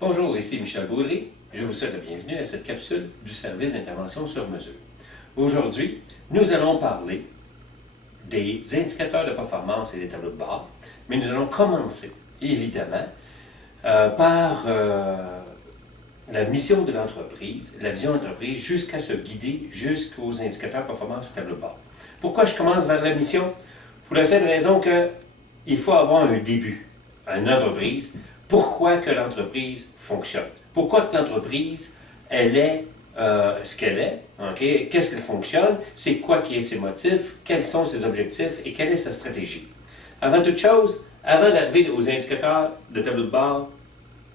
Bonjour, ici Michel Baudry. Je vous souhaite la bienvenue à cette capsule du service d'intervention sur mesure. Aujourd'hui, nous allons parler des indicateurs de performance et des tableaux de bord, mais nous allons commencer, évidemment, par la mission de l'entreprise, la vision de l'entreprise, jusqu'à se guider jusqu'aux indicateurs de performance et tableaux de bord. Pourquoi je commence vers la mission? Pour la simple raison qu'il faut avoir un début à une entreprise. Pourquoi que l'entreprise fonctionne? Pourquoi que l'entreprise, elle est ce qu'elle est? Okay? Qu'est-ce qu'elle fonctionne? C'est quoi qui est ses motifs? Quels sont ses objectifs? Et quelle est sa stratégie? Avant toute chose, avant d'arriver aux indicateurs de tableau de bord,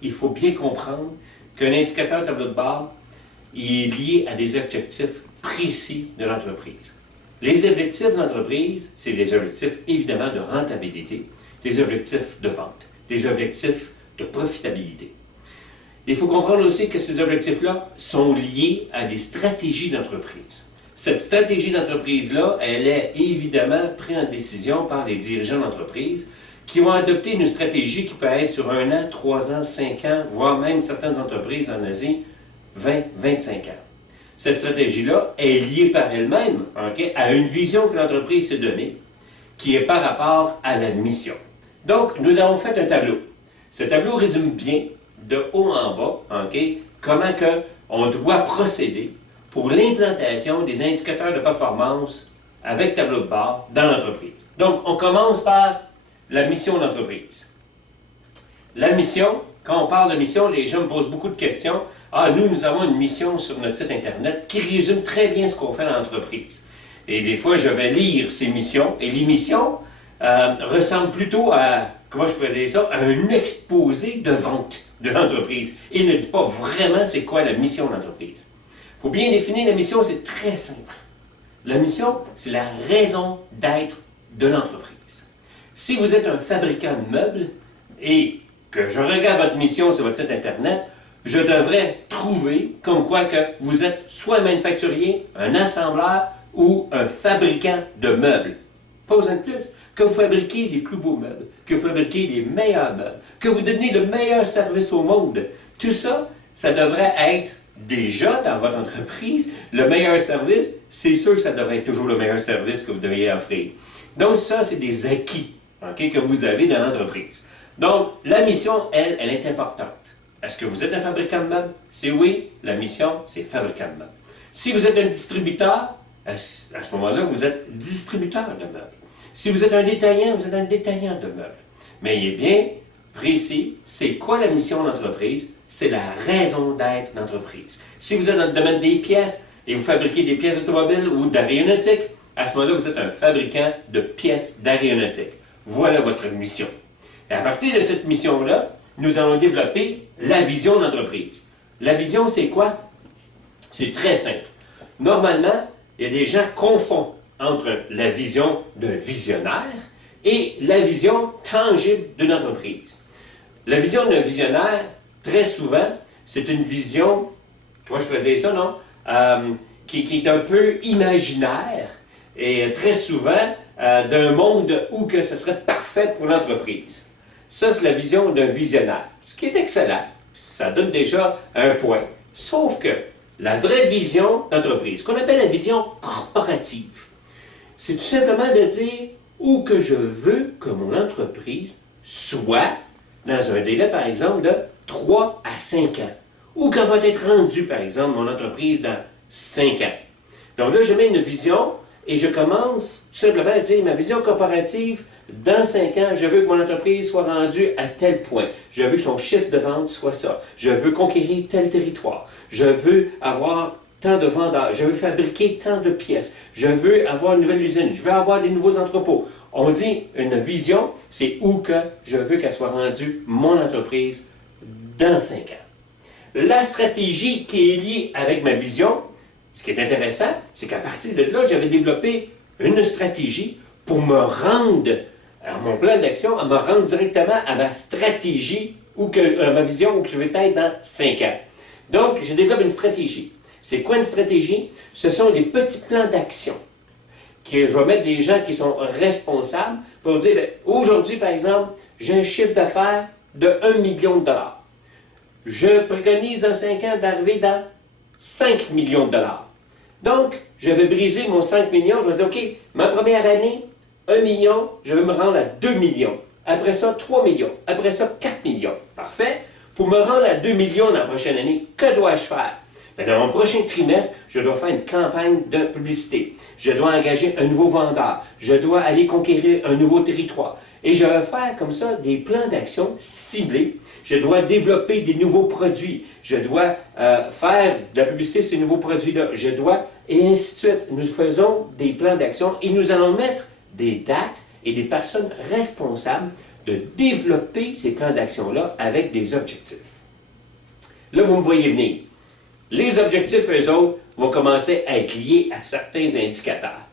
il faut bien comprendre qu'un indicateur de tableau de bord il est lié à des objectifs précis de l'entreprise. Les objectifs de l'entreprise, c'est des objectifs évidemment de rentabilité, des objectifs de vente, des objectifs de profitabilité. Il faut comprendre aussi que ces objectifs-là sont liés à des stratégies d'entreprise. Cette stratégie d'entreprise-là, elle est évidemment prise en décision par les dirigeants d'entreprise qui ont adopté une stratégie qui peut être sur 1 an, 3 ans, 5 ans, voire même certaines entreprises en Asie, 20, 25 ans. Cette stratégie-là est liée par elle-même à une vision que l'entreprise s'est donnée, qui est par rapport à la mission. Donc, nous avons fait un tableau. Ce tableau résume bien, de haut en bas, comment on doit procéder pour l'implantation des indicateurs de performance avec tableau de bord dans l'entreprise. Donc, on commence par la mission de l'entreprise. La mission, quand on parle de mission, les gens me posent beaucoup de questions. Ah, nous avons une mission sur notre site Internet qui résume très bien ce qu'on fait dans l'entreprise. Et des fois, je vais lire ces missions, et les missions ressemblent plutôt à, comment je pourrais dire ça, à un exposé de vente de l'entreprise. Il ne dit pas vraiment c'est quoi la mission de l'entreprise. Il faut bien définir la mission, c'est très simple. La mission, c'est la raison d'être de l'entreprise. Si vous êtes un fabricant de meubles et que je regarde votre mission sur votre site Internet, je devrais trouver comme quoi que vous êtes soit un manufacturier, un assembleur ou un fabricant de meubles. Pas besoin de plus. Que vous fabriquez les plus beaux meubles, que vous fabriquez les meilleurs meubles, que vous donnez le meilleur service au monde. Tout ça, ça devrait être déjà dans votre entreprise le meilleur service. C'est sûr que ça devrait être toujours le meilleur service que vous devriez offrir. Donc ça, c'est des acquis que vous avez dans l'entreprise. Donc, la mission, elle est importante. Est-ce que vous êtes un fabricant de meubles? C'est oui, la mission, c'est fabricant de meubles. Si vous êtes un distributeur, à ce moment-là, vous êtes distributeur de meubles. Si vous êtes un détaillant, vous êtes un détaillant de meubles. Mais il est bien précis, c'est quoi la mission de l'entreprise? C'est la raison d'être de l'entreprise. Si vous êtes dans le domaine des pièces et vous fabriquez des pièces automobiles ou d'aéronautique, à ce moment-là, vous êtes un fabricant de pièces d'aéronautique. Voilà votre mission. Et à partir de cette mission-là, nous allons développer la vision de l'entreprise. La vision, c'est quoi? C'est très simple. Normalement, il y a des gens qui confondent entre la vision d'un visionnaire et la vision tangible d'une entreprise. La vision d'un visionnaire, très souvent, c'est une vision, comment je pourrais dire ça, non? Qui est un peu imaginaire et très souvent d'un monde où que ce serait parfait pour l'entreprise. Ça, c'est la vision d'un visionnaire, ce qui est excellent. Ça donne déjà un point. Sauf que la vraie vision d'entreprise, ce qu'on appelle la vision corporative, c'est tout simplement de dire où que je veux que mon entreprise soit dans un délai, par exemple, de 3 à 5 ans. Ou qu'elle va être rendue, par exemple, mon entreprise dans 5 ans. Donc là, je mets une vision et je commence tout simplement à dire ma vision corporative, dans 5 ans, je veux que mon entreprise soit rendue à tel point. Je veux que son chiffre de vente soit ça. Je veux conquérir tel territoire. Je veux avoir tant de vendeurs. Je veux fabriquer tant de pièces. Je veux avoir une nouvelle usine. Je veux avoir des nouveaux entrepôts. On dit une vision, c'est où que je veux qu'elle soit rendue, mon entreprise, dans 5 ans. La stratégie qui est liée avec ma vision, ce qui est intéressant, c'est qu'à partir de là, j'avais développé une stratégie pour me rendre à mon plan d'action, à me rendre directement à ma stratégie, à ma vision où je vais être dans 5 ans. Donc, je développe une stratégie. C'est quoi une stratégie? Ce sont des petits plans d'action. Je vais mettre des gens qui sont responsables pour dire, aujourd'hui, par exemple, j'ai un chiffre d'affaires de 1 million de dollars. je préconise dans 5 ans d'arriver dans 5 millions de dollars. Donc, je vais briser mon 5 millions, je vais dire, OK, ma première année, 1 million, je vais me rendre à 2 millions. Après ça, 3 millions. Après ça, 4 millions. Parfait. Pour me rendre à 2 millions dans la prochaine année, que dois-je faire? Bien, dans mon prochain trimestre, je dois faire une campagne de publicité. Je dois engager un nouveau vendeur. Je dois aller conquérir un nouveau territoire. Et je vais faire comme ça des plans d'action ciblés. Je dois développer des nouveaux produits. Je dois faire de la publicité sur ces nouveaux produits-là. Je dois, et ainsi de suite. Nous faisons des plans d'action et nous allons mettre des dates et des personnes responsables de développer ces plans d'action-là avec des objectifs. Là, vous me voyez venir. Les objectifs, eux autres, vont commencer à être liés à certains indicateurs.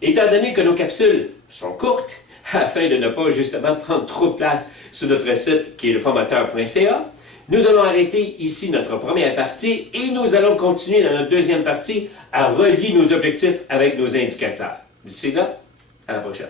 Étant donné que nos capsules sont courtes, afin de ne pas justement prendre trop de place sur notre site qui est leformateur.ca, nous allons arrêter ici notre première partie et nous allons continuer dans notre deuxième partie à relier nos objectifs avec nos indicateurs. D'ici là, à la prochaine.